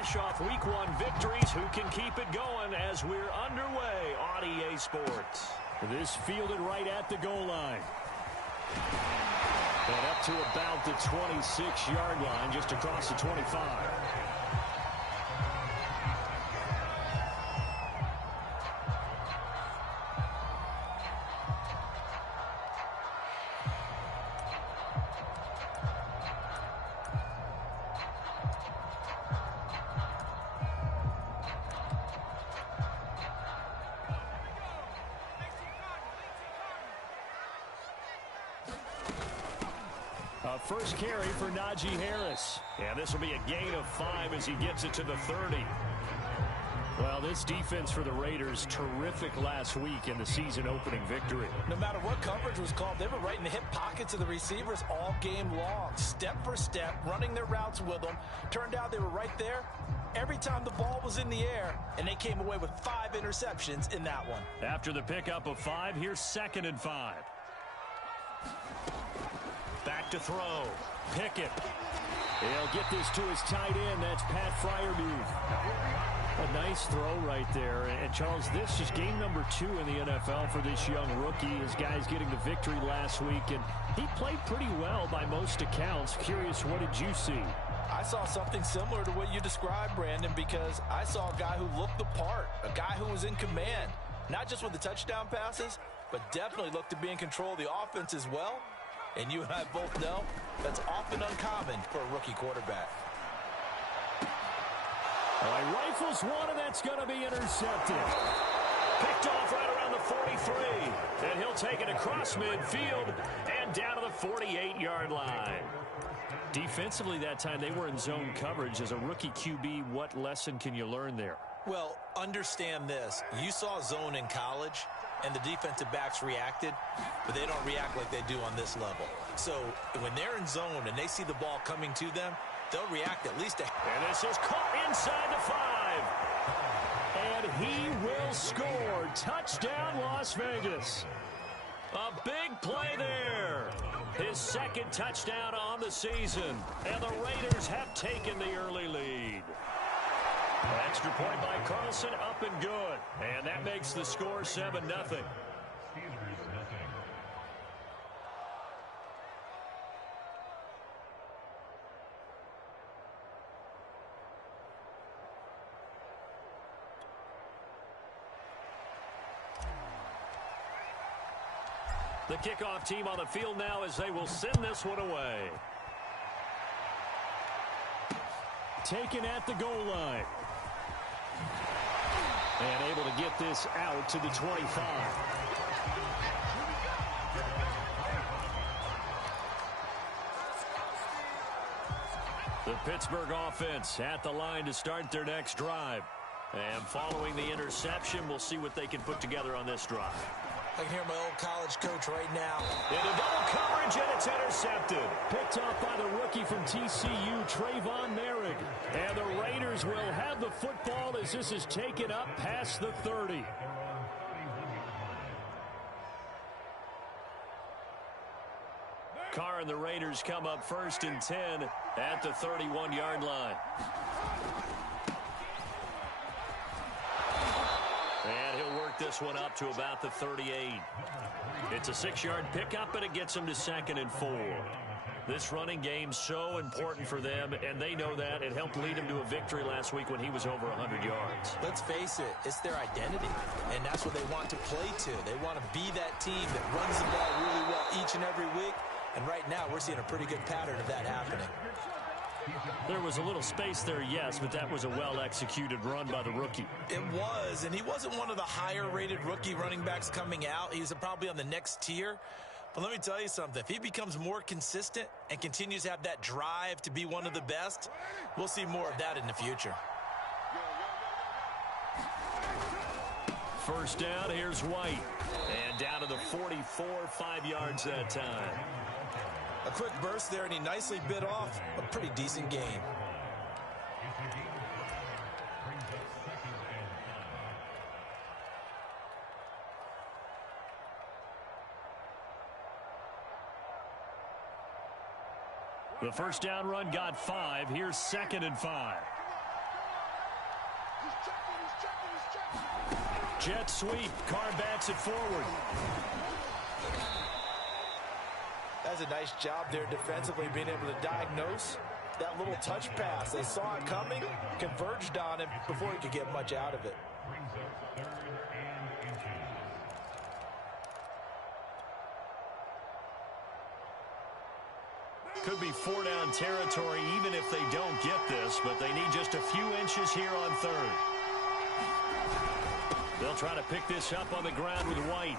fresh off Week 1 victories. Who can keep it going as we're underway on EA Sports? This fielded right at the goal line. And up to about the 26-yard line, just across the 25. First carry for Najee Harris. And this will be a gain of 5 as he gets it to the 30. Well, this defense for the Raiders, terrific last week in the season-opening victory. No matter what coverage was called, they were right in the hip pockets of the receivers all game long. Step for step, running their routes with them. Turned out they were right there every time the ball was in the air, and they came away with 5 interceptions in that one. After the pickup of 5, here's 2nd and 5. Back to throw. Pickett. He'll get this to his tight end. That's Pat Freiermuth. A nice throw right there. And, Charles, this is game number 2 in the NFL for this young rookie. His guys getting the victory last week, and he played pretty well by most accounts. Curious, what did you see? I saw something similar to what you described, Brandon, because I saw a guy who looked the part, a guy who was in command, not just with the touchdown passes, but definitely looked to be in control of the offense as well. And you and I both know that's often uncommon for a rookie quarterback. All right, rifles one, and that's going to be intercepted. Picked off right around the 43. And he'll take it across midfield and down to the 48-yard line. Defensively that time, they were in zone coverage. As a rookie QB, what lesson can you learn there? Well, understand this. You saw zone in college, and the defensive backs reacted, but they don't react like they do on this level. So when they're in zone and they see the ball coming to them, they'll react at least. And this is caught inside the 5. And he will score. Touchdown, Las Vegas. A big play there. His 2nd touchdown on the season. And the Raiders have taken the early lead. Extra point by Carlson, up and good. And that makes the score 7-0. The kickoff team on the field now as they will send this one away. Taken at the goal line. And able to get this out to the 25. The Pittsburgh offense at the line to start their next drive. And following the interception, we'll see what they can put together on this drive. I can hear my old college coach right now. Into double coverage, and it's intercepted. Picked off by the rookie from TCU, Trayvon Merrick. And the Raiders will have the football as this is taken up past the 30. Carr and the Raiders come up 1st and 10 at the 31-yard line. And he'll work this one up to about the 38. It's a 6-yard pickup, and it gets him to 2nd and 4. This running game so important for them, and they know that. It helped lead him to a victory last week when he was over 100 yards. Let's face it, it's their identity, and that's what they want to play to. They want to be that team that runs the ball really well each and every week, and right now we're seeing a pretty good pattern of that happening. There was a little space there, yes, but that was a well-executed run by the rookie. It was, and he wasn't one of the higher-rated rookie running backs coming out. He was probably on the next tier. But let me tell you something. If he becomes more consistent and continues to have that drive to be one of the best, we'll see more of that in the future. First down, here's White. And down to the 44, 5 yards that time. A quick burst there, and he nicely bit off a pretty decent gain. The first down run got 5. Here's 2nd and 5. Jet sweep. Carr bats it forward. That's a nice job there defensively, being able to diagnose that little touch pass. They saw it coming, converged on it before he could get much out of it. Could be 4-down territory even if they don't get this, but they need just a few inches here on third. They'll try to pick this up on the ground with White.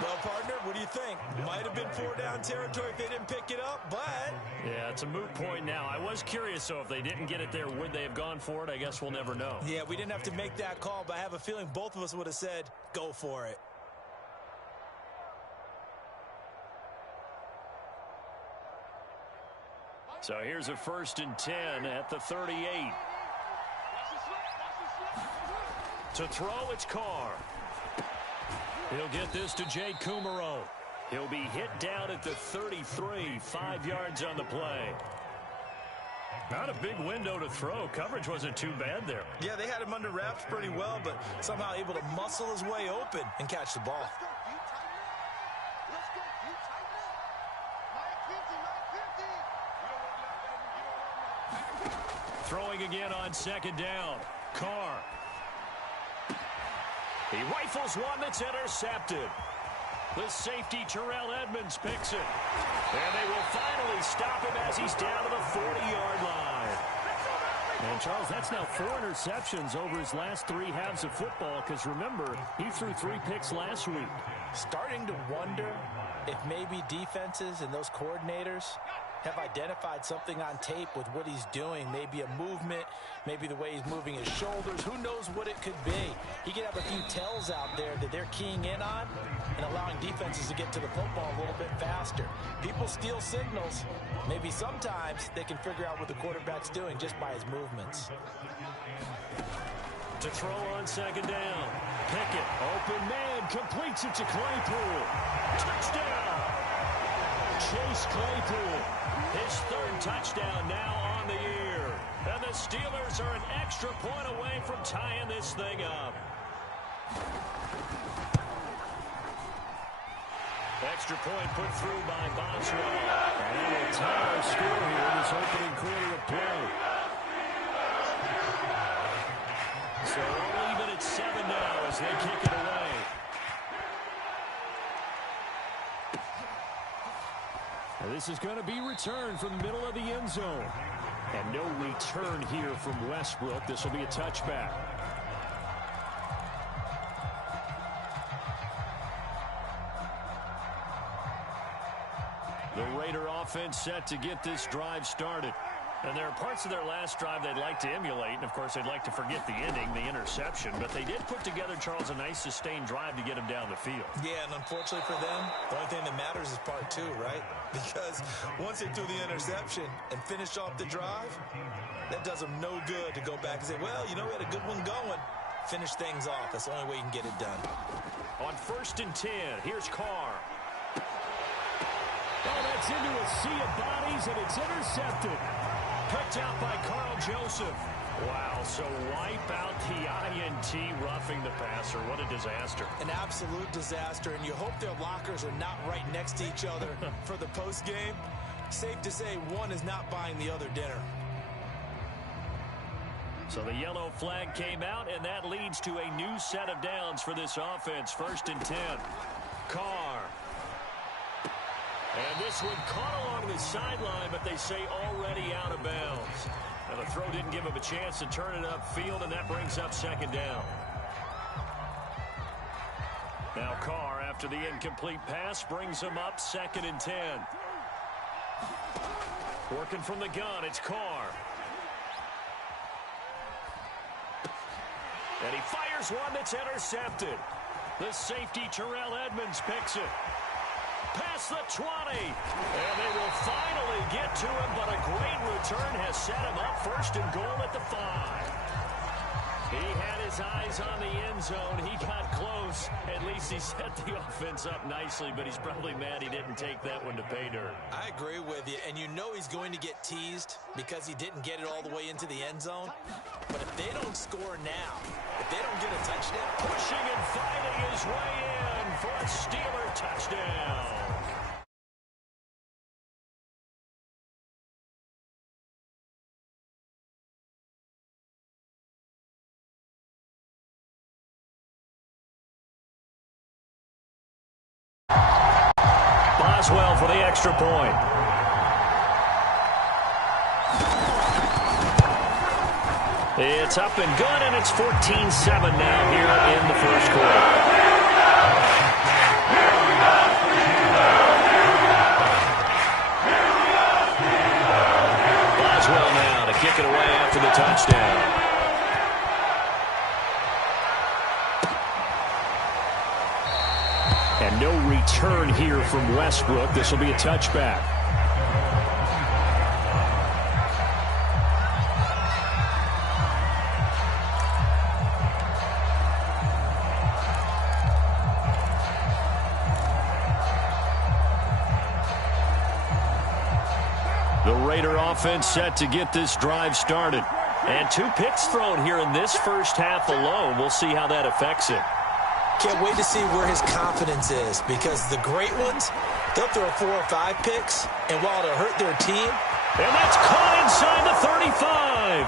Well, partner, what do you think? Might have been 4-down territory if they didn't pick it up, but... Yeah, it's a moot point now. I was curious, though, if they didn't get it there, would they have gone for it? I guess we'll never know. Yeah, we didn't have to make that call, but I have a feeling both of us would have said, go for it. So here's a 1st and 10 at the 38. To throw, it's Carr. He'll get this to Jake Kumerow. He'll be hit down at the 33, 5 yards on the play. Not a big window to throw. Coverage wasn't too bad there. Yeah, they had him under wraps pretty well, but somehow able to muscle his way open and catch the ball. Throwing again on 2nd down. Carr. He rifles one that's intercepted. The safety, Terrell Edmonds, picks it. And they will finally stop him as he's down to the 40-yard line. And, Charles, that's now 4 interceptions over his last 3 halves of football, because, remember, he threw 3 picks last week. Starting to wonder if maybe defenses and those coordinators have identified something on tape with what he's doing. Maybe a movement, maybe the way he's moving his shoulders. Who knows what it could be? He could have a few tells out there that they're keying in on and allowing defenses to get to the football a little bit faster. People steal signals. Maybe sometimes they can figure out what the quarterback's doing just by his movements. To throw on 2nd down. Pickett, open man, completes it to Claypool. Touchdown! Chase Claypool. His 3rd touchdown now on the year. And the Steelers are an extra point away from tying this thing up. Extra point put through by Boswell. And they will tie our score here in this opening quarter of play. So we'll leave it at 7 now as they kick it away. This is going to be returned from the middle of the end zone. And no return here from Westbrook. This will be a touchback. The Raider offense set to get this drive started. And there are parts of their last drive they'd like to emulate. And, of course, they'd like to forget the ending, the interception. But they did put together, Charles, a nice sustained drive to get him down the field. Yeah, and unfortunately for them, the only thing that matters is part 2, right? Because once they threw the interception and finished off the drive, that does them no good to go back and say, well, you know, we had a good one going. Finish things off. That's the only way you can get it done. On 1st and 10, here's Carr. Oh, that's into a sea of bodies, and it's intercepted. Picked out by Carl Joseph. Wow, so wipe out the INT roughing the passer. What a disaster. An absolute disaster, and you hope their lockers are not right next to each other for the postgame. Safe to say one is not buying the other dinner. So the yellow flag came out, and that leads to a new set of downs for this offense. 1st and 10. Carr. And this one caught along the sideline, but they say already out of bounds. And the throw didn't give him a chance to turn it upfield, and that brings up 2nd down. Now Carr, after the incomplete pass, brings him up 2nd and 10. Working from the gun, it's Carr. And he fires one that's intercepted. The safety, Terrell Edmonds, picks it. Past the 20. And they will finally get to him, but a great return has set him up 1st and goal at the 5. He had his eyes on the end zone. He got close. At least he set the offense up nicely, but he's probably mad he didn't take that one to pay dirt. I agree with you, and you know he's going to get teased because he didn't get it all the way into the end zone. But if they don't score now, if they don't get a touchdown, pushing and fighting his way in for a Steeler touchdown. Boswell for the extra point. It's up and good, and it's 14-7 now here in the first quarter. Boswell now to kick it away after the touchdown. And no return here from Westbrook. This will be a touchback. The Raider offense set to get this drive started. And 2 picks thrown here in this first half alone. We'll see how that affects it. Can't wait to see where his confidence is, because the great ones, they'll throw 4 or 5 picks, and while it'll hurt their team. And that's caught inside the 35.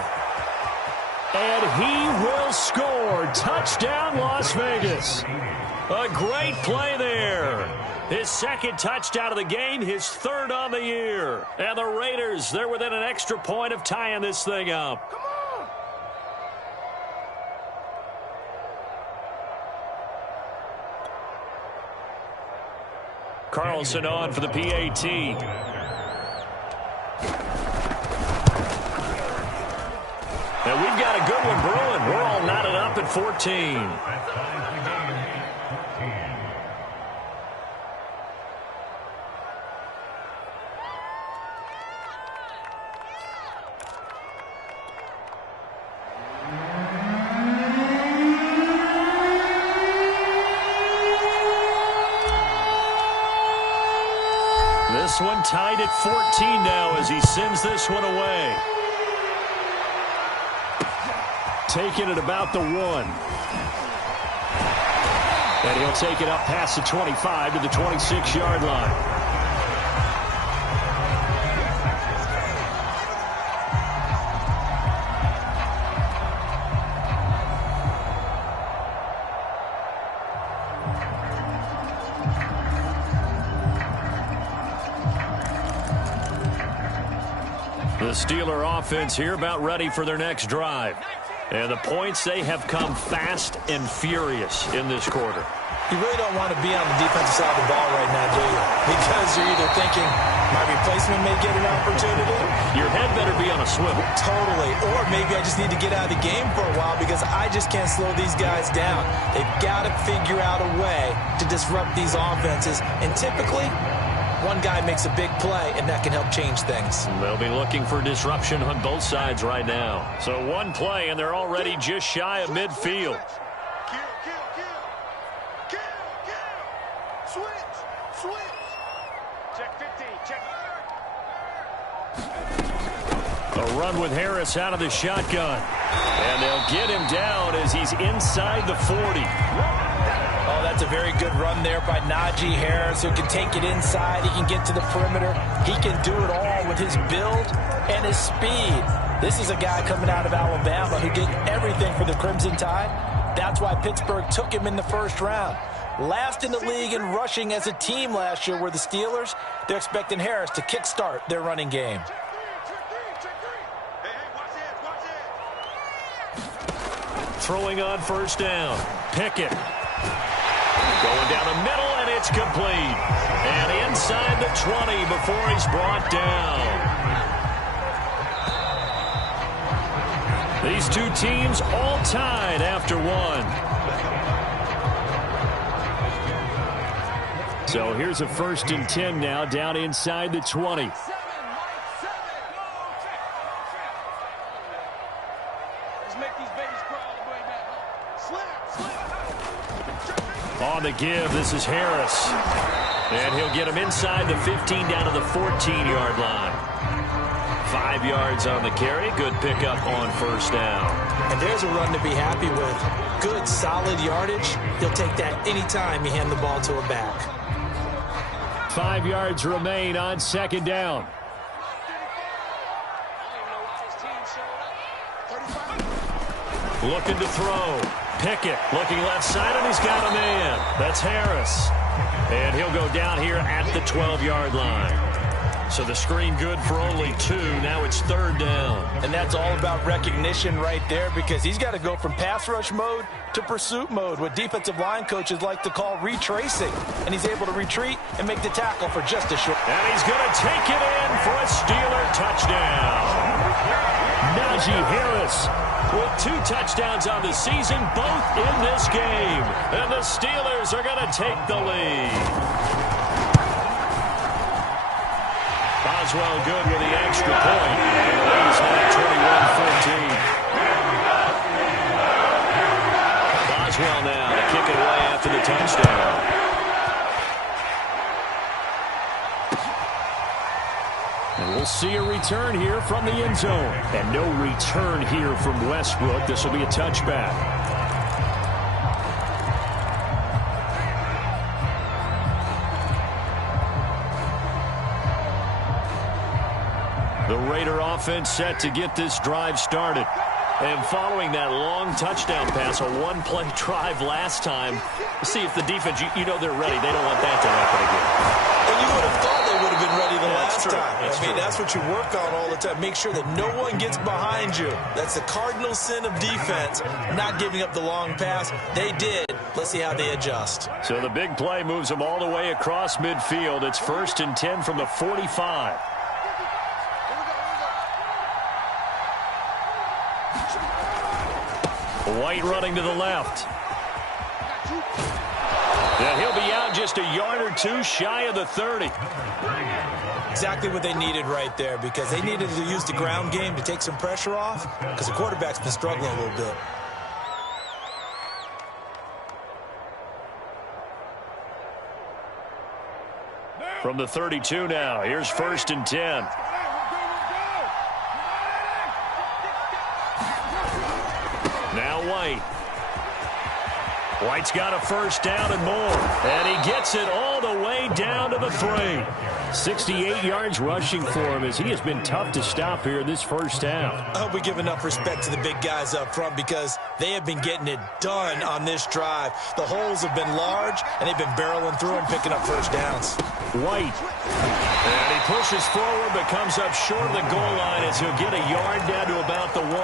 And he will score. Touchdown, Las Vegas. A great play there. His second touchdown of the game, his third on the year. And the Raiders, they're within an extra point of tying this thing up. Come on. Carlson on for the PAT. And we've got a good one brewing. We're all knotted up at 14. This one tied at 14 now as he sends this one away. Taking it about the 1. And he'll take it up past the 25 to the 26-yard line. The Steeler offense here about ready for their next drive. And the points, they have come fast and furious in this quarter. You really don't want to be on the defensive side of the ball right now, do you? Because you're either thinking, my replacement may get an opportunity. Your head better be on a swivel. Totally. Or maybe I just need to get out of the game for a while because I just can't slow these guys down. They've got to figure out a way to disrupt these offenses. And typically, one guy makes a big play, and that can help change things. They'll be looking for disruption on both sides right now. So one play, and they're already just shy of midfield. A run with Harris out of the shotgun. And they'll get him down as he's inside the 40. Oh, that's a very good run there by Najee Harris, who can take it inside. He can get to the perimeter. He can do it all with his build and his speed. This is a guy coming out of Alabama who did everything for the Crimson Tide. That's why Pittsburgh took him in the first round. Last in the league in rushing as a team last year were the Steelers. They're expecting Harris to kickstart their running game. Throwing on first down. Pickett. Going down the middle, and it's complete. And inside the 20 before he's brought down. These two teams all tied after one. So here's a 1st and 10 now, down inside the 20. On the give, this is Harris. And he'll get him inside the 15 down to the 14-yard line. 5 yards on the carry. Good pickup on first down. And there's a run to be happy with. Good, solid yardage. He'll take that anytime you hand the ball to a back. 5 yards remain on second down. Looking to throw. Pickett looking left side, and he's got a man. That's Harris. And he'll go down here at the 12-yard line. So the screen good for only 2. Now it's third down. And that's all about recognition right there, because he's got to go from pass rush mode to pursuit mode, what defensive line coaches like to call retracing. And he's able to retreat and make the tackle for just a short. And he's going to take it in for a Steeler touchdown. Najee Harris with 2 touchdowns on the season, both in this game. And the Steelers are going to take the lead. Boswell good with the extra point. And the lead's now 21-14. Boswell now to kick it away after the touchdown. And we'll see a return here from the end zone. And no return here from Westbrook. This will be a touchback. The Raider offense set to get this drive started. And following that long touchdown pass, a one-play drive last time, see if the defense, you know they're ready. They don't want that to happen again. And you would have thought they would have been ready the last time. That's what you work on all the time. Make sure that no one gets behind you. That's the cardinal sin of defense, not giving up the long pass. They did. Let's see how they adjust. So the big play moves them all the way across midfield. It's 1st and 10 from the 45. White running to the left. And he'll be out just a yard or 2 shy of the 30. Exactly what they needed right there, because they needed to use the ground game to take some pressure off, because the quarterback's been struggling a little bit. From the 32 now, here's 1st and 10. Now White. White's got a first down and more. And he gets it all the way down to the 3. 68 yards rushing for him, as he has been tough to stop here this first half. I hope we give enough respect to the big guys up front, because they have been getting it done on this drive. The holes have been large, and they've been barreling through and picking up first downs. White. And he pushes forward, but comes up short of the goal line as he'll get a yard down to about the 1.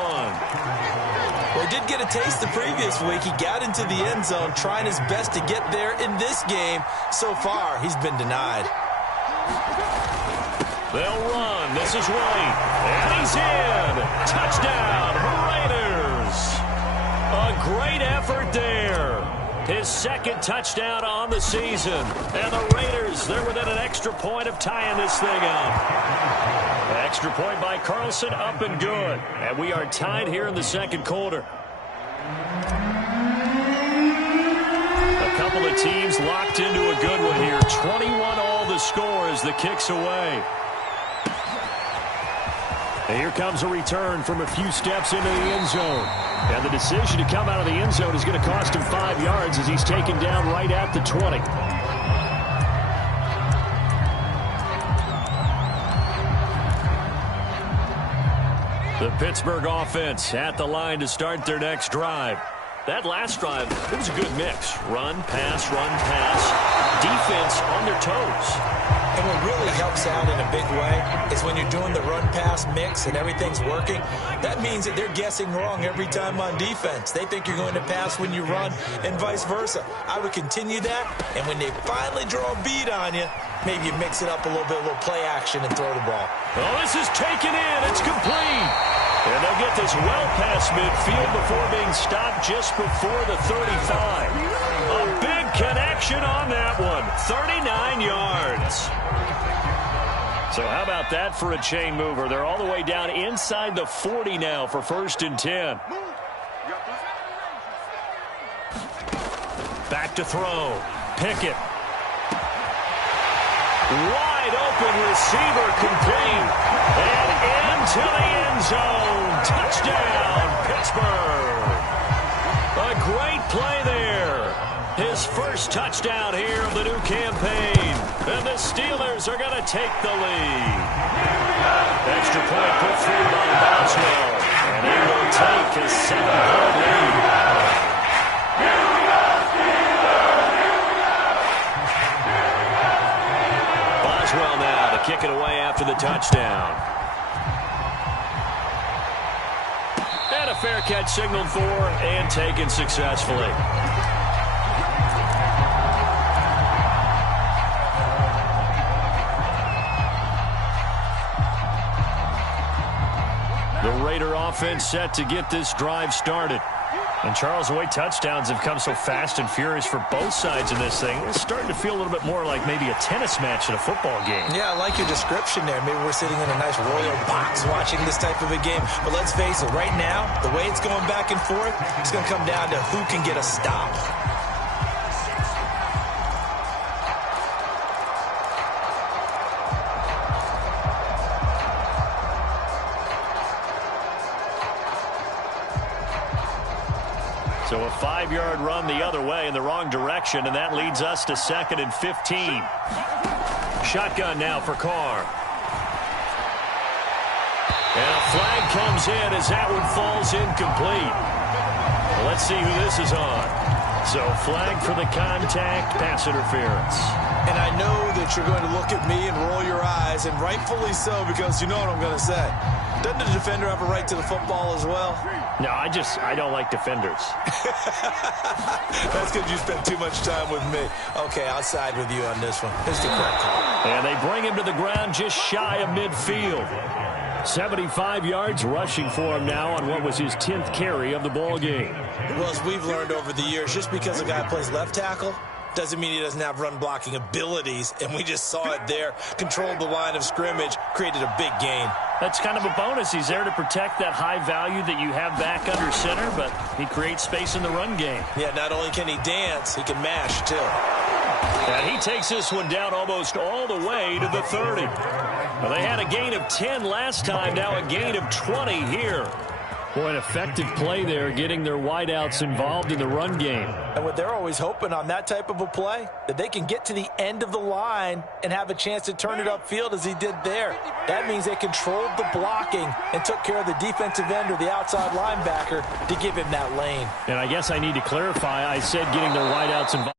Well, he did get a taste the previous week. He got into the end zone, trying his best to get there in this game. So far, he's been denied. They'll run. This is White. And he's in. Touchdown, Raiders. A great effort there. His 2nd touchdown on the season. And the Raiders, they're within an extra point of tying this thing up. Extra point by Carlson, up and good. And we are tied here in the 2nd quarter. A couple of teams locked into a good one here. 21-all the score as the kick's away. And here comes a return from a few steps into the end zone. And the decision to come out of the end zone is going to cost him 5 yards as he's taken down right at the 20. The Pittsburgh offense at the line to start their next drive. That last drive, it was a good mix. Run, pass, defense on their toes. And what really helps out in a big way is when you're doing the run-pass mix and everything's working, that means that they're guessing wrong every time on defense. They think you're going to pass when you run and vice versa. I would continue that, and when they finally draw a bead on you, maybe you mix it up a little bit, a little play action and throw the ball. Oh, this is taken in. It's complete. And they'll get this well past midfield before being stopped just before the 35. A big connection on that one. 39 yards. So how about that for a chain mover? They're all the way down inside the 40 now for 1st and 10. Back to throw. Pickett. Wide open receiver complete. And into the end zone. Touchdown, Pittsburgh. A great play there. His first touchdown here of the new campaign. And the Steelers are going to take the lead. Extra point put through by Boswell. And he will take his 7-point lead. Boswell now to kick it away after the touchdown. And a fair catch signaled for and taken successfully. The Raider offense set to get this drive started. And Charles, the way touchdowns have come so fast and furious for both sides in this thing, it's starting to feel a little bit more like maybe a tennis match in a football game. Yeah, I like your description there. Maybe we're sitting in a nice royal box watching this type of a game. But let's face it, right now, the way it's going back and forth, it's going to come down to who can get a stop. So a 5-yard run the other way in the wrong direction, and that leads us to 2nd and 15. Shotgun now for Carr. And a flag comes in as that one falls incomplete. Well, let's see who this is on. So flag for the contact, pass interference. And I know that you're going to look at me and roll your eyes, and rightfully so, because you know what I'm going to say. Doesn't the defender have a right to the football as well? No, I don't like defenders. That's because you spent too much time with me. Okay, I'll side with you on this one. Here's the correct call. And they bring him to the ground just shy of midfield. 75 yards rushing for him now on what was his 10th carry of the ball game. Well, as we've learned over the years, just because a guy plays left tackle doesn't mean he doesn't have run blocking abilities, and we just saw it there. Controlled the line of scrimmage, created a big gain. That's kind of a bonus. He's there to protect that high value that you have back under center, but he creates space in the run game. Yeah, not only can he dance, he can mash, too. And he takes this one down almost all the way to the 30. Well, they had a gain of 10 last time, now a gain of 20 here. Boy, an effective play there, getting their wideouts involved in the run game. And what they're always hoping on that type of a play, that they can get to the end of the line and have a chance to turn it upfield as he did there. That means they controlled the blocking and took care of the defensive end or the outside linebacker to give him that lane. And I guess I need to clarify, I said getting their wideouts involved.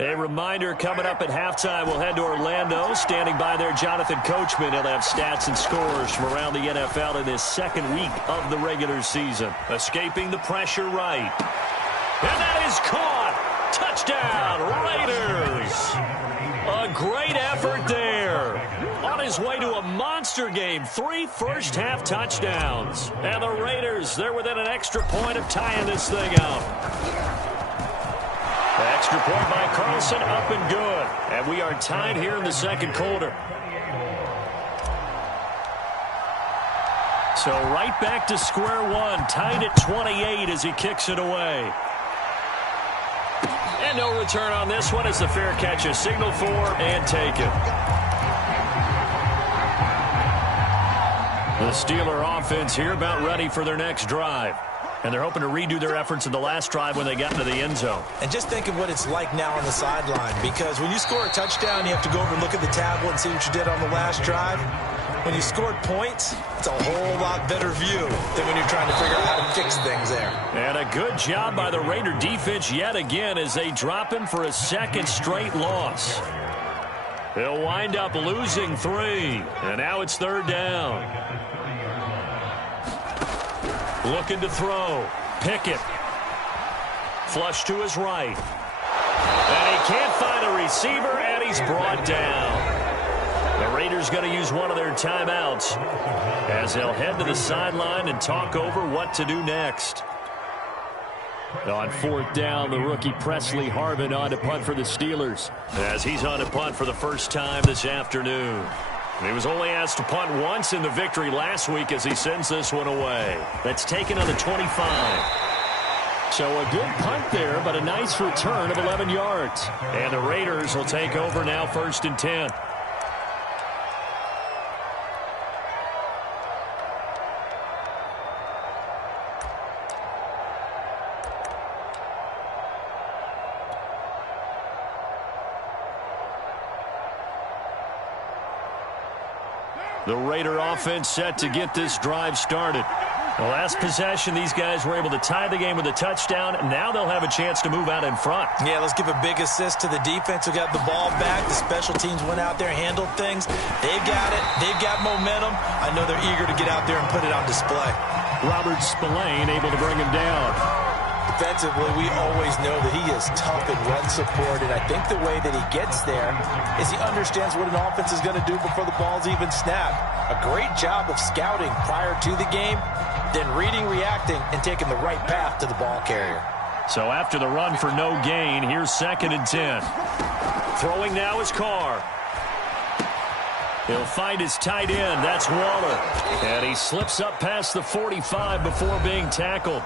A reminder coming up at halftime, we'll head to Orlando. Standing by there, Jonathan Coachman. He'll have stats and scores from around the NFL in his second week of the regular season. Escaping the pressure right. And that is caught. Touchdown, Raiders. A great effort there. On his way to a monster game, 3 first-half touchdowns. And the Raiders, they're within an extra point of tying this thing out. Extra point by Carlson, up and good. And we are tied here in the second quarter. So right back to square one, tied at 28 as he kicks it away. And no return on this one as the fair catch is signaled for and taken. The Steeler offense here about ready for their next drive. And they're hoping to redo their efforts in the last drive when they got into the end zone. And just think of what it's like now on the sideline, because when you score a touchdown, you have to go over and look at the tablet and see what you did on the last drive. When you scored points, it's a whole lot better view than when you're trying to figure out how to fix things there. And a good job by the Raider defense yet again as they drop him for a second straight loss. They'll wind up losing 3, and now it's 3rd down. Looking to throw. Pickett. Flush to his right. And he can't find a receiver, and he's brought down. The Raiders going to use one of their timeouts as they'll head to the sideline and talk over what to do next. On fourth down, the rookie Presley Harvin on to punt for the Steelers. As he's on to punt for the first time this afternoon. He was only asked to punt once in the victory last week as he sends this one away. That's taken on the 25. So a good punt there, but a nice return of 11 yards. And the Raiders will take over now, 1st and 10. The Raider offense set to get this drive started. The last possession, these guys were able to tie the game with a touchdown. Now they'll have a chance to move out in front. Yeah, let's give a big assist to the defense who got the ball back. The special teams went out there, handled things. They've got it. They've got momentum. I know they're eager to get out there and put it on display. Robert Spillane able to bring him down. Defensively, we always know that he is tough in run support, and I think the way that he gets there is he understands what an offense is going to do before the ball's even snapped. A great job of scouting prior to the game, then reading, reacting, and taking the right path to the ball carrier. So after the run for no gain, here's 2nd and 10. Throwing now is Carr. He'll find his tight end. That's Waller. And he slips up past the 45 before being tackled.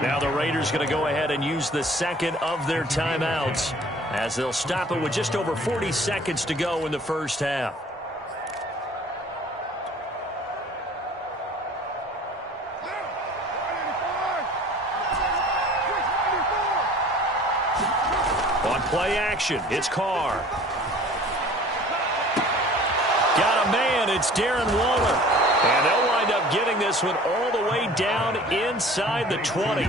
Now the Raiders going to go ahead and use the second of their timeouts as they'll stop it with just over 40 seconds to go in the first half. On play action, it's Carr. Got a man, it's Darren Waller. And they'll wind up getting this one all the way down inside the 20. A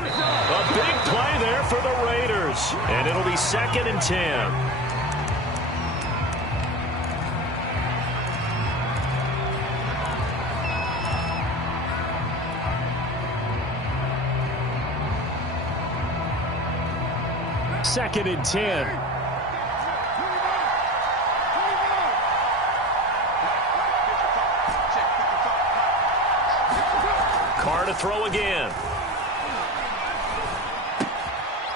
big play there for the Raiders. And it'll be 2nd and 10. Second and 10. Carr to throw again.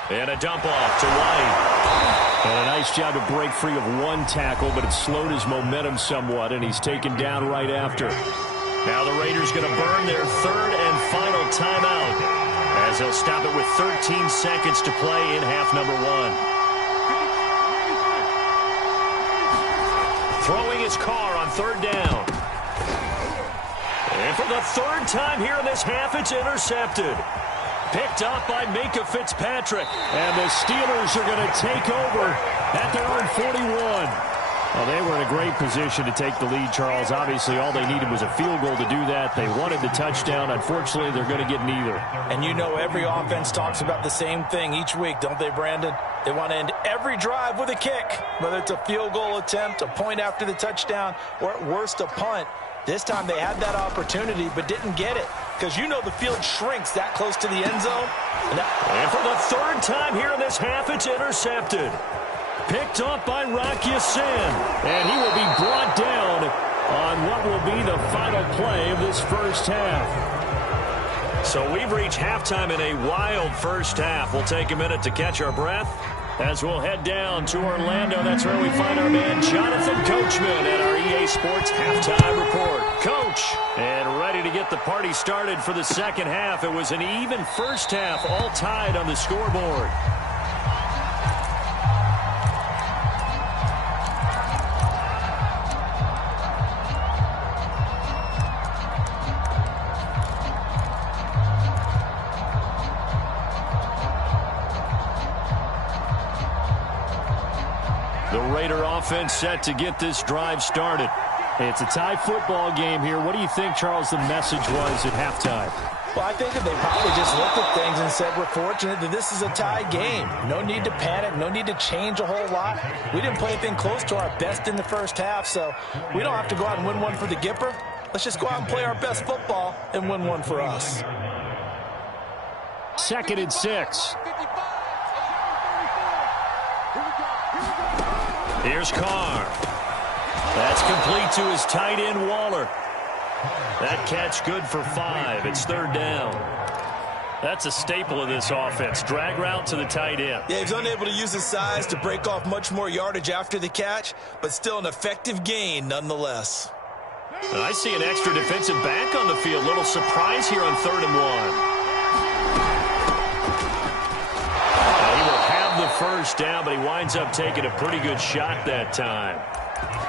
And a dump off to White. And a nice job to break free of one tackle, but it slowed his momentum somewhat, and he's taken down right after. Now the Raiders going to burn their 3rd and final timeout as they'll stop it with 13 seconds to play in half number 1. Throwing his Carr on 3rd down. And for the 3rd time here in this half, it's intercepted. Picked up by Minkah Fitzpatrick. And the Steelers are going to take over at their own 41. Well, they were in a great position to take the lead, Charles. Obviously, all they needed was a field goal to do that. They wanted the touchdown. Unfortunately, they're going to get neither. And you know every offense talks about the same thing each week, don't they, Brandon? They want to end every drive with a kick, whether it's a field goal attempt, a point after the touchdown, or at worst, a punt. This time they had that opportunity but didn't get it because you know the field shrinks that close to the end zone. And for the 3rd time here in this half, it's intercepted. Picked up by Rock Ya-Sin. And he will be brought down on what will be the final play of this first half. So we've reached halftime in a wild first half. We'll take a minute to catch our breath as we'll head down to Orlando. That's where we find our man Jonathan Coachman at our EA Sports Halftime Report. Coach, and ready to get the party started for the second half. It was an even first half, all tied on the scoreboard. The Raider offense set to get this drive started. It's a tie football game here. What do you think, Charles, the message was at halftime? Well, I think that they probably just looked at things and said, we're fortunate that this is a tie game. No need to panic. No need to change a whole lot. We didn't play anything close to our best in the first half, so we don't have to go out and win one for the Gipper. Let's just go out and play our best football and win one for us. 2nd and 6. Here's Carr. That's complete to his tight end, Waller. That catch good for 5. It's 3rd down. That's a staple of this offense. Drag route to the tight end. Yeah, he's unable to use his size to break off much more yardage after the catch, but still an effective gain nonetheless. And I see an extra defensive back on the field. Little surprise here on 3rd and 1. He will have the first down, but he winds up taking a pretty good shot that time.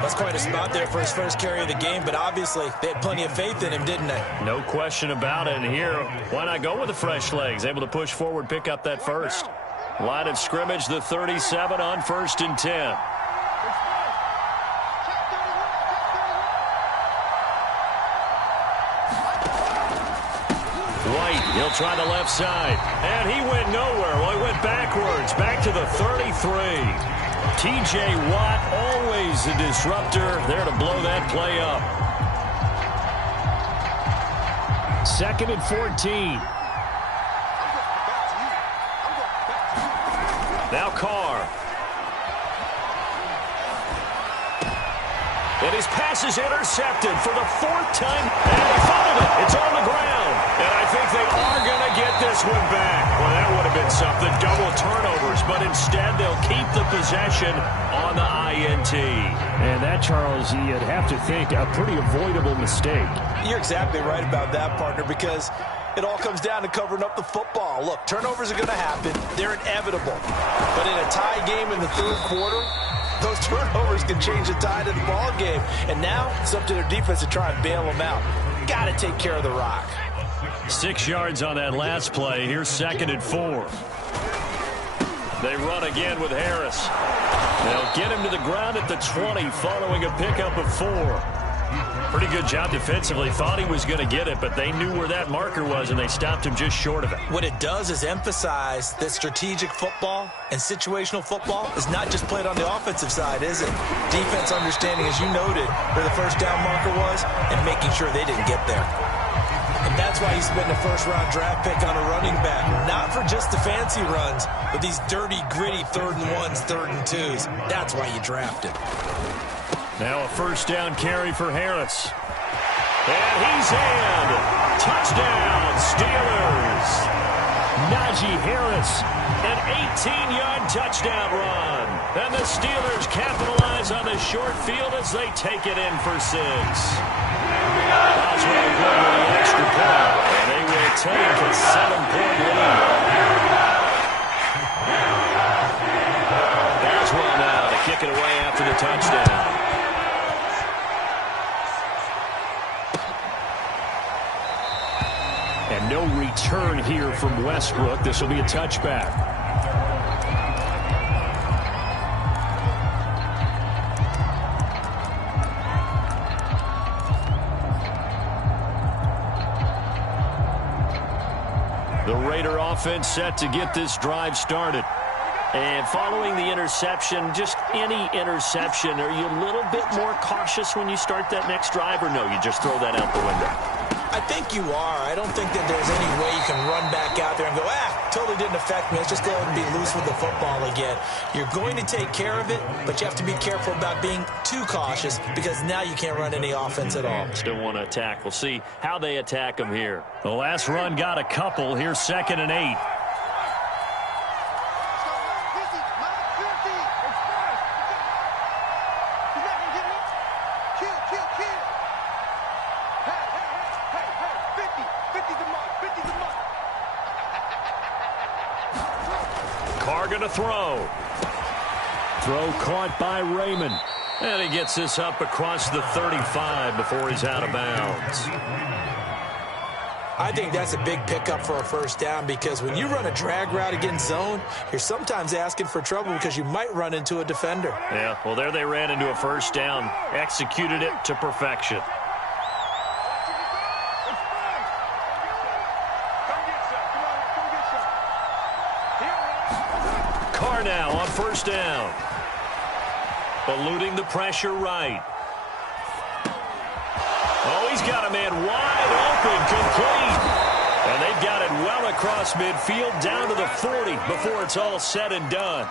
That's quite a spot there for his first carry of the game, but obviously they had plenty of faith in him, didn't they? No question about it. And here, why not go with the fresh legs? Able to push forward, pick up that first. Line of scrimmage, the 37 on 1st and 10. White, he'll try the left side. And he went nowhere. Well, he went backwards, back to the 33. T.J. Watt, always a disruptor, there to blow that play up. 2nd and 14. Now Carr. And his pass is intercepted for the 4th time. And he fumbled it. It's on the ground. And I think they are going to get this one back. Well, that would have been something. Double turnovers. But instead, they'll keep the possession on the INT. And that, Charles, you'd have to think a pretty avoidable mistake. You're exactly right about that, partner, because it all comes down to covering up the football. Look, turnovers are going to happen. They're inevitable. But in a tie game in the 3rd quarter, those turnovers can change the tide of the ball game. And now it's up to their defense to try and bail them out. Got to take care of the rock. 6 yards on that last play. Here's 2nd and 4. They run again with Harris. They'll get him to the ground at the 20 following a pickup of 4. Pretty good job defensively. Thought he was going to get it, but they knew where that marker was, and they stopped him just short of it. What it does is emphasize that strategic football and situational football is not just played on the offensive side, is it? Defense understanding, as you noted, where the first down marker was and making sure they didn't get there. And that's why you spend a first-round draft pick on a running back. Not for just the fancy runs, but these dirty, gritty 3rd and 1s, 3rd and 2s. That's why you draft it. Now a first down carry for Harris. And he's in. Touchdown, Steelers. Najee Harris, an 18-yard touchdown run. And the Steelers capitalize on the short field as they take it in for 6. Boswell good with the extra point. And they will take a 7-point lead. Boswell now to kick it away after the touchdown. And no return here from Westbrook. This will be a touchback. The Raider offense set to get this drive started. And following the interception, just any interception, are you a little bit more cautious when you start that next drive, or no, you just throw that out the window? I think you are. I don't think that there's any way you can run back out there and go, totally didn't affect me. Let's just go ahead and be loose with the football again. You're going to take care of it, but you have to be careful about being too cautious because now you can't run any offense at all. Still want to attack. We'll see how they attack them here. The last run got a couple. Here's 2nd and 8. Carr going to throw. Throw caught by Raymond. And he gets this up across the 35 before he's out of bounds. I think that's a big pickup for a first down because when you run a drag route against zone, you're sometimes asking for trouble because you might run into a defender. Yeah, well, there they ran into a first down, executed it to perfection. Carr now on first down. Eluding the pressure right. Oh, he's got a man wide open, complete. And they've got it well across midfield down to the 40 before it's all said and done.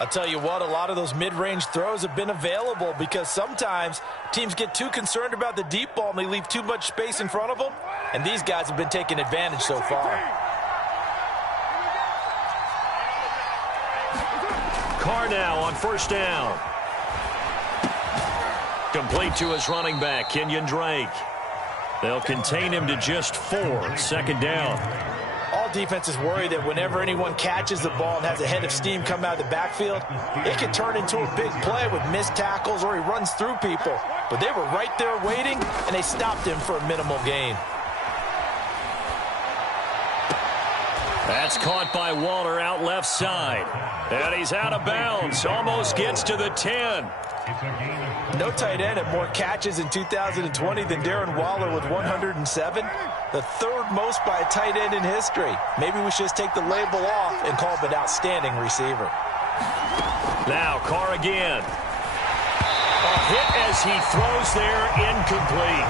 I'll tell you what, a lot of those mid-range throws have been available because sometimes teams get too concerned about the deep ball and they leave too much space in front of them, and these guys have been taking advantage so far. Carr now on first down. Complete to his running back, Kenyon Drake. They'll contain him to just 4, second down. All defenses worry that whenever anyone catches the ball and has a head of steam come out of the backfield, it can turn into a big play with missed tackles or he runs through people. But they were right there waiting, and they stopped him for a minimal gain. That's caught by Waller out left side. And he's out of bounds. Almost gets to the 10. No tight end had more catches in 2020 than Darren Waller with 107. The third most by a tight end in history. Maybe we should just take the label off and call him an outstanding receiver. Now Carr again. A hit as he throws there, incomplete.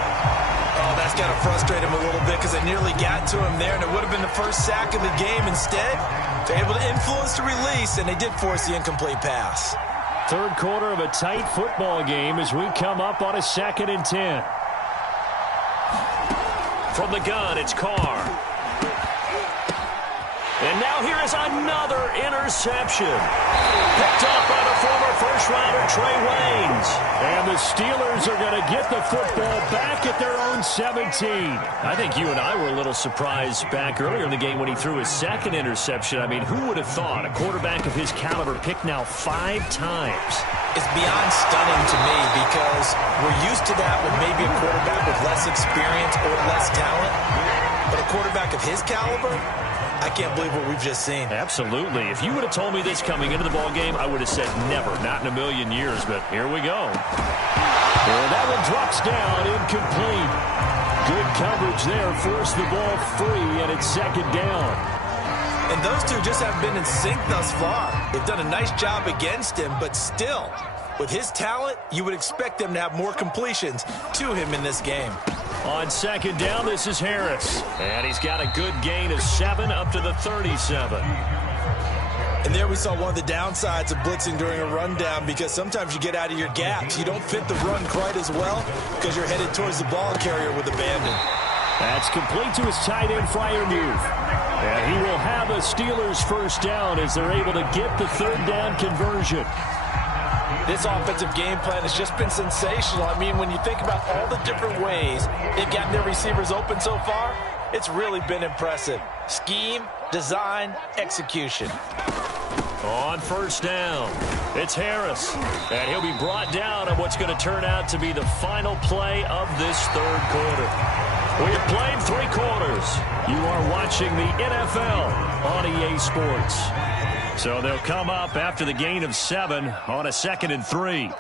Oh, that's got to frustrate him a little bit because it nearly got to him there, and it would have been the first sack of the game. Instead, they're able to influence the release, and they did force the incomplete pass. Third quarter of a tight football game as we come up on a 2nd and 10. From the gun, it's Carr. And now here is another interception. Picked off by the former first-rounder Trey Waynes. And the Steelers are going to get the football back at their own 17. I think you and I were a little surprised back earlier in the game when he threw his second interception. I mean, who would have thought a quarterback of his caliber picked now 5 times? It's beyond stunning to me because we're used to that with maybe a quarterback with less experience or less talent. But a quarterback of his caliber, I can't believe what we've just seen. Absolutely. If you would have told me this coming into the ballgame, I would have said never, not in a million years. But here we go. And that one drops down, incomplete. Good coverage there, forced the ball free, and it's 2nd down. And those two just haven't been in sync thus far. They've done a nice job against him, but still, with his talent, you would expect them to have more completions to him in this game. On 2nd down, this is Harris. And he's got a good gain of 7 up to the 37. And there we saw one of the downsides of blitzing during a rundown because sometimes you get out of your gaps. You don't fit the run quite as well because you're headed towards the ball carrier with abandon. That's complete to his tight end, Freiermuth. And he will have a Steelers first down as they're able to get the 3rd down conversion. This offensive game plan has just been sensational. I mean, when you think about all the different ways they've gotten their receivers open so far, it's really been impressive. Scheme, design, execution. On first down, it's Harris. And he'll be brought down on what's going to turn out to be the final play of this 3rd quarter. We have played 3 quarters. You are watching the NFL on EA Sports. So they'll come up after the gain of 7 on a 2nd and 3.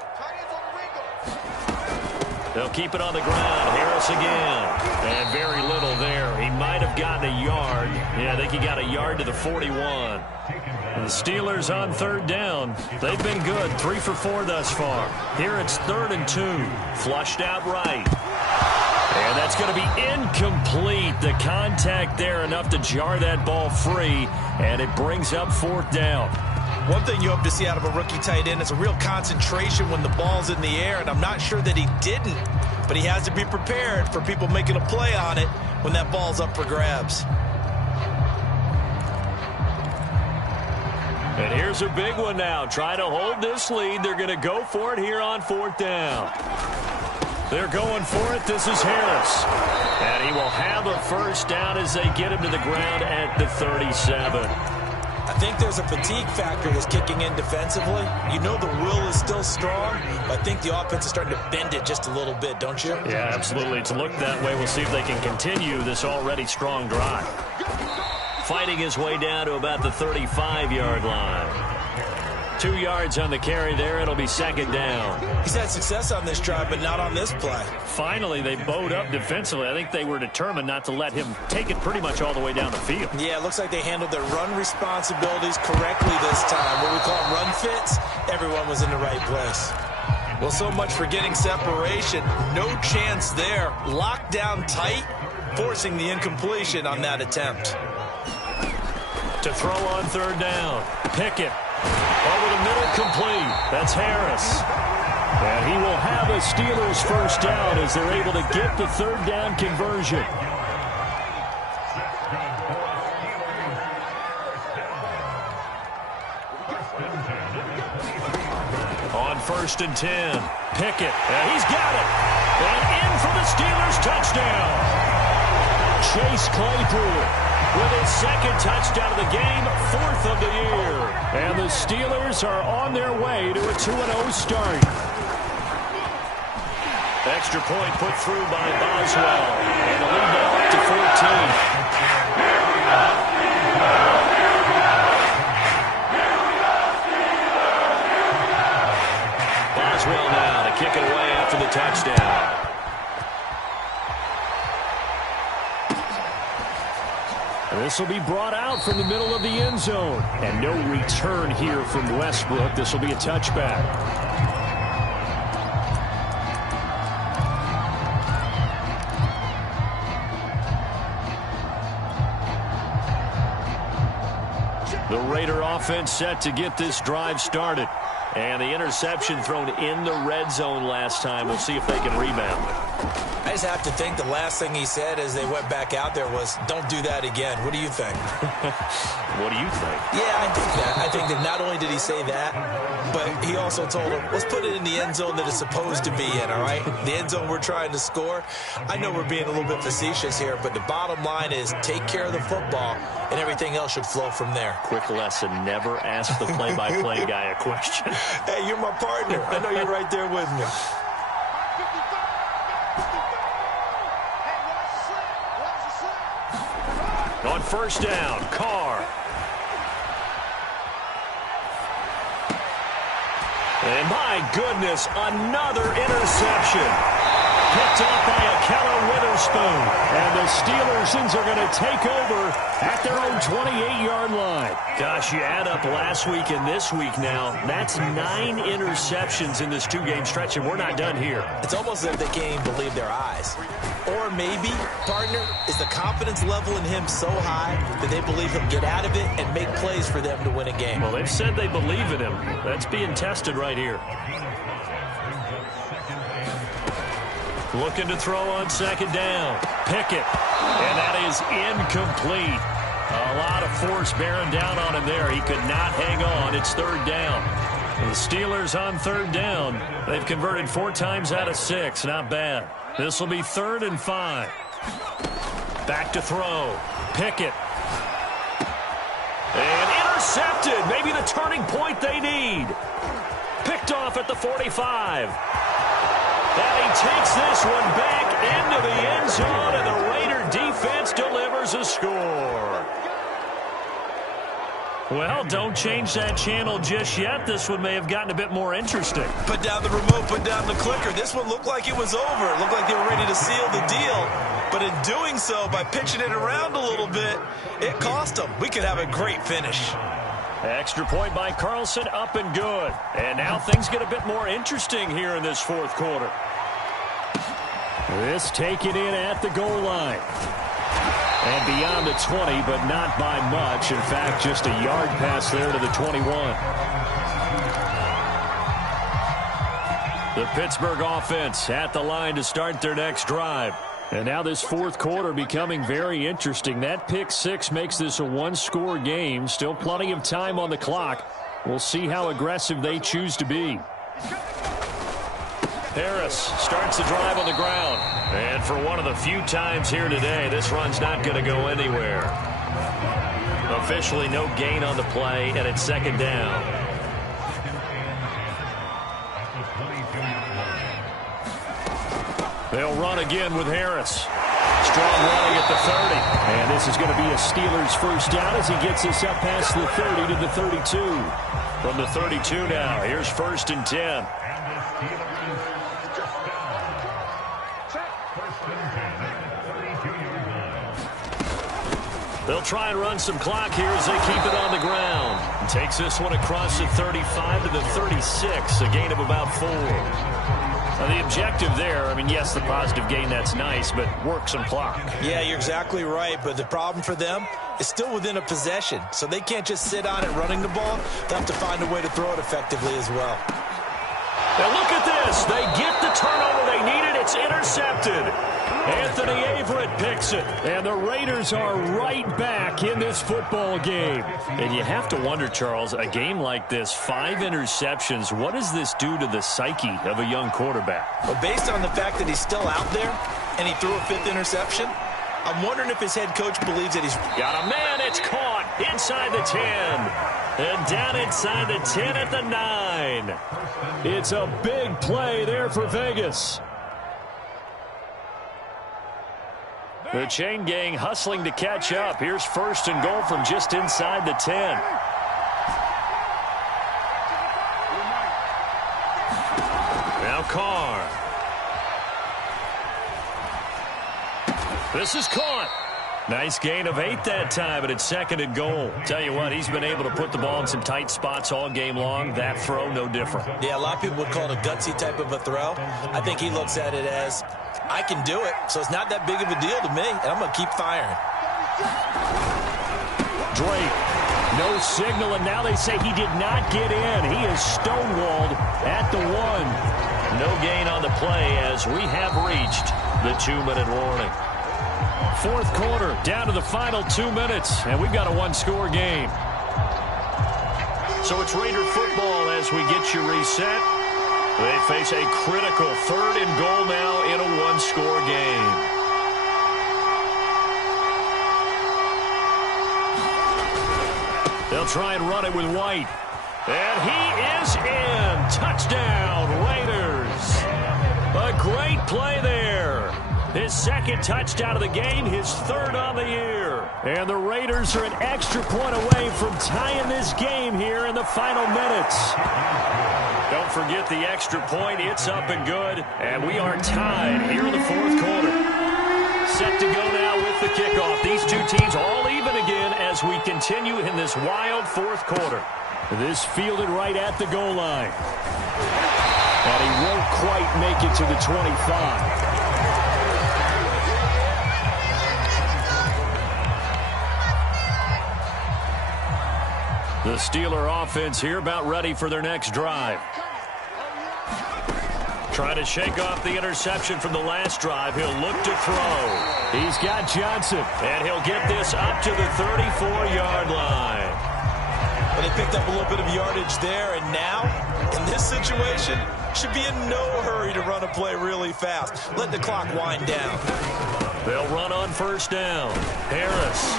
They'll keep it on the ground. Harris again. And very little there. He might have gotten a yard. Yeah, I think he got a yard to the 41. The Steelers on 3rd down. They've been good. 3 for 4 thus far. Here it's 3rd and 2. Flushed out right. And that's going to be incomplete. The contact there enough to jar that ball free. And it brings up 4th down. One thing you hope to see out of a rookie tight end is a real concentration when the ball's in the air. And I'm not sure that he didn't. But he has to be prepared for people making a play on it when that ball's up for grabs. And here's a big one now. Trying to hold this lead. They're going to go for it here on 4th down. They're going for it. This is Harris. And he will have a first down as they get him to the ground at the 37. I think there's a fatigue factor that's kicking in defensively. You know the will is still strong, but I think the offense is starting to bend it just a little bit, don't you? Yeah, absolutely. It's looked that way. We'll see if they can continue this already strong drive. Fighting his way down to about the 35-yard line. 2 yards on the carry there. It'll be 2nd down. He's had success on this drive, but not on this play. Finally, they bowed up defensively. I think they were determined not to let him take it pretty much all the way down the field. Yeah, it looks like they handled their run responsibilities correctly this time. What we call run fits, everyone was in the right place. Well, so much for getting separation. No chance there. Locked down tight, forcing the incompletion on that attempt. To throw on 3rd down. Pickett. Over the middle, complete. That's Harris. And he will have a Steelers first down as they're able to get the third down conversion. On 1st and 10, Pickett. He's got it. And in for the Steelers touchdown. Chase Claypool with his second touchdown of the game, 4th of the year. And the Steelers are on their way to a 2-0 start. Extra point put through by Boswell. And the lead now up to 14. Boswell now to kick it away after the touchdown. This will be brought out from the middle of the end zone. And no return here from Westbrook. This will be a touchback. The Raider offense set to get this drive started. And the interception thrown in the red zone last time. We'll see if they can rebound. I just have to think the last thing he said as they went back out there was, don't do that again. What do you think? What do you think? Yeah, I think that. I think that not only did he say that, but he also told him, let's put it in the end zone that it's supposed to be in, all right? The end zone we're trying to score. I know we're being a little bit facetious here, but the bottom line is take care of the football, and everything else should flow from there. Quick lesson, never ask the play-by-play guy a question. Hey, you're my partner. I know you're right there with me. On 1st down, Carr. And my goodness, another interception. Picked off by Ahkello Witherspoon. And the Steelers are going to take over at their own 28-yard line. Gosh, you add up last week and this week now, that's 9 interceptions in this 2-game stretch, and we're not done here. It's almost as if they can't even believe their eyes. Or maybe, partner, is the confidence level in him so high that they believe he'll get out of it and make plays for them to win a game. Well, they've said they believe in him. That's being tested right here. Looking to throw on 2nd down. Pickett. And that is incomplete. A lot of force bearing down on him there. He could not hang on. It's 3rd down. And the Steelers on 3rd down. They've converted 4 times out of 6. Not bad. This will be 3rd and 5. Back to throw. Pickett. And intercepted. Maybe the turning point they need. Picked off at the 45. And he takes this one back into the end zone, and the Raider defense delivers a score. Well, don't change that channel just yet. This one may have gotten a bit more interesting. Put down the remote, put down the clicker. This one looked like it was over. It looked like they were ready to seal the deal. But in doing so, by pitching it around a little bit, it cost them. We could have a great finish. Extra point by Carlson, up and good. And now things get a bit more interesting here in this 4th quarter. This taken in at the goal line. And beyond the 20, but not by much. In fact, just a yard pass there to the 21. The Pittsburgh offense at the line to start their next drive. And now this 4th quarter becoming very interesting. That pick 6 makes this a 1-score game. Still plenty of time on the clock. We'll see how aggressive they choose to be. Harris starts the drive on the ground. And for one of the few times here today, this run's not going to go anywhere. Officially no gain on the play, and it's 2nd down. They'll run again with Harris. Strong running at the 30. And this is going to be a Steelers first down as he gets this up past the 30 to the 32. From the 32 now, here's 1st and 10. They'll try and run some clock here as they keep it on the ground. And takes this one across the 35 to the 36, a gain of about 4. The objective there, I mean, yes, the positive gain, that's nice, but work some clock. Yeah, you're exactly right, but the problem for them is still within a possession, so they can't just sit on it running the ball. They'll have to find a way to throw it effectively as well. Now look at this. They get the turnover they needed. It's intercepted. Anthony Averett picks it. And the Raiders are right back in this football game. And you have to wonder, Charles, a game like this, 5 interceptions, what does this do to the psyche of a young quarterback? Well, based on the fact that he's still out there and he threw a 5th interception, I'm wondering if his head coach believes that he's got a man. It's caught inside the 10. And down inside the 10 at the 9. It's a big play there for Vegas. The chain gang hustling to catch up. Here's 1st and goal from just inside the 10. Now Carr. This is caught. Nice gain of 8 that time, but it's 2nd and goal. Tell you what, he's been able to put the ball in some tight spots all game long. That throw, no different. Yeah, a lot of people would call it a gutsy type of a throw. I think he looks at it as, I can do it, so it's not that big of a deal to me, and I'm going to keep firing. Drake, no signal, and now they say he did not get in. He is stonewalled at the 1. No gain on the play as we have reached the 2-minute warning. 4th quarter, down to the final 2 minutes, and we've got a 1-score game. So it's Raider football as we get you reset. They face a critical 3rd and goal now in a 1-score game. They'll try and run it with White. And he is in. Touchdown, Raiders. A great play there. His 2nd touchdown of the game, his 3rd on the year. And the Raiders are an extra point away from tying this game here in the final minutes. Don't forget the extra point. It's up and good. And we are tied here in the 4th quarter. Set to go now with the kickoff. These two teams all even again as we continue in this wild 4th quarter. This fielded right at the goal line. And he won't quite make it to the 25. The Steeler offense here about ready for their next drive. Trying to shake off the interception from the last drive. He'll look to throw. He's got Johnson. And he'll get this up to the 34-yard line. Well, they picked up a little bit of yardage there, and now, in this situation, should be in no hurry to run a play really fast. Let the clock wind down. They'll run on 1st down. Harris.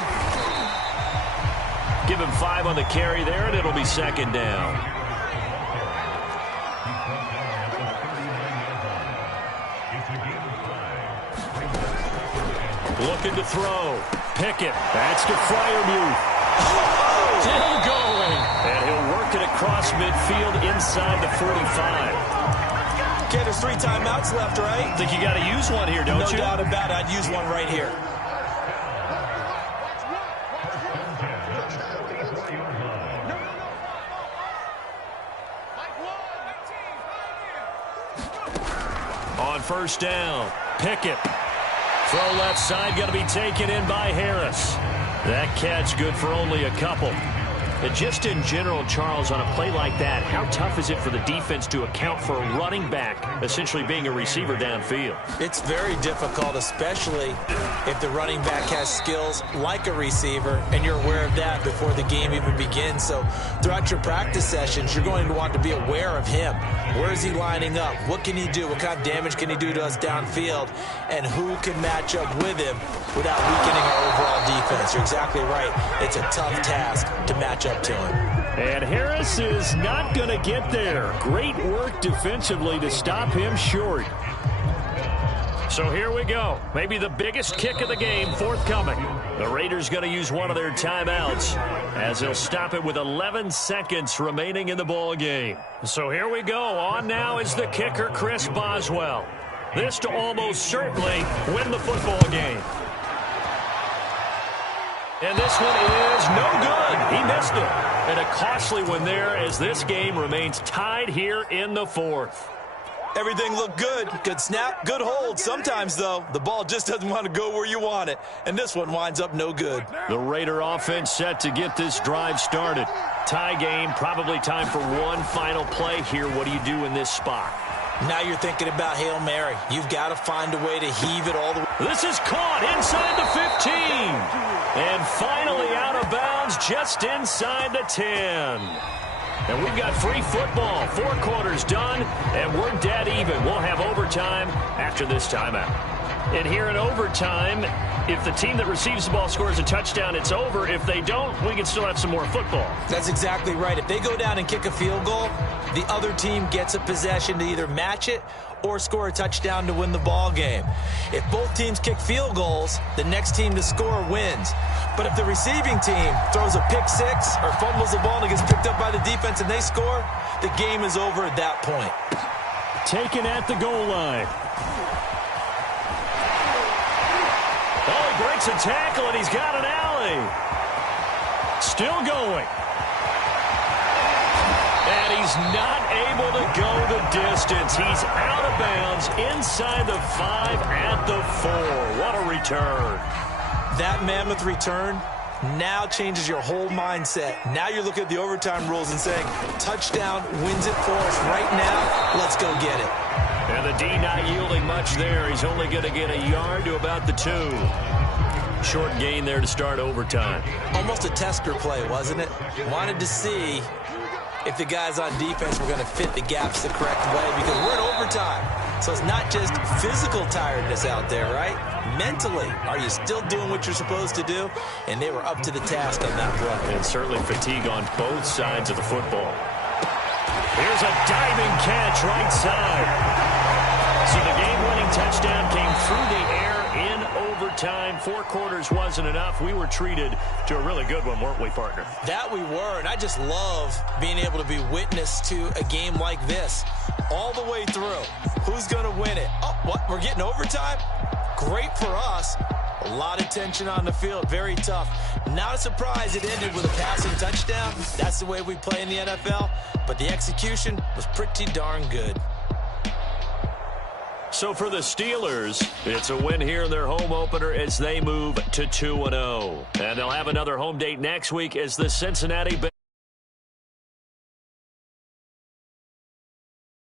Give him 5 on the carry there, and it'll be 2nd down. Looking to throw. Pickett. That's to Freiermuth. Still going. And he'll work it across midfield inside the 45. Okay, there's 3 timeouts left, right? Think you got to use one here, don't you? No doubt about it. I'd use one right here. On 1st down, Pickett. Throw left side, going to be taken in by Harris. That catch good for only a couple. And just in general, Charles, on a play like that, how tough is it for the defense to account for a running back essentially being a receiver downfield? It's very difficult, especially if the running back has skills like a receiver, and you're aware of that before the game even begins. So throughout your practice sessions, you're going to want to be aware of him. Where is he lining up? What can he do? What kind of damage can he do to us downfield? And who can match up with him without weakening our overall defense? You're exactly right. It's a tough task to match up to him. And Harris is not going to get there. Great work defensively to stop him short. So here we go. Maybe the biggest kick of the game forthcoming. The Raiders going to use one of their timeouts as they'll stop it with 11 seconds remaining in the ball game. So here we go. On now is the kicker, Chris Boswell. This to almost certainly win the football game. And this one is no good. He missed it. And a costly one there as this game remains tied here in the 4th. Everything looked good. Good snap, good hold. Sometimes, though, the ball just doesn't want to go where you want it. And this one winds up no good. The Raider offense set to get this drive started. Tie game, probably time for one final play here. What do you do in this spot? Now you're thinking about Hail Mary. You've got to find a way to heave it all the way. This is caught inside the 15. And finally out of bounds just inside the 10. And we've got free football. 4 quarters done, and we're dead even. We'll have overtime after this timeout. And here in overtime, if the team that receives the ball scores a touchdown, it's over. If they don't, we can still have some more football. That's exactly right. If they go down and kick a field goal, the other team gets a possession to either match it or score a touchdown to win the ball game. If both teams kick field goals, the next team to score wins. But if the receiving team throws a pick six or fumbles the ball and it gets picked up by the defense and they score, the game is over at that point. Taken at the goal line. Oh, he breaks a tackle and he's got an alley. Still going. And he's not able to go the distance. He's out of bounds inside the 5 at the 4. What a return. That mammoth return now changes your whole mindset. Now you're looking at the overtime rules and saying, touchdown wins it for us right now. Let's go get it. And the D not yielding much there. He's only going to get a yard to about the 2. Short gain there to start overtime. Almost a tester play, wasn't it? Wanted to see if the guys on defense were going to fit the gaps the correct way, because we're in overtime. So it's not just physical tiredness out there, right? Mentally, are you still doing what you're supposed to do? And they were up to the task on that play. And certainly fatigue on both sides of the football. Here's a diving catch right side. So the game-winning touchdown came through the air in overtime. 4 quarters wasn't enough. We were treated to a really good one, weren't we, partner? That we were, and I just love being able to be witness to a game like this all the way through. Who's going to win it? Oh, what? We're getting overtime? Great for us. A lot of tension on the field. Very tough. Not a surprise it ended with a passing touchdown. That's the way we play in the NFL. But the execution was pretty darn good. So for the Steelers, it's a win here in their home opener as they move to 2-0. And they'll have another home date next week as the Cincinnati Bengals.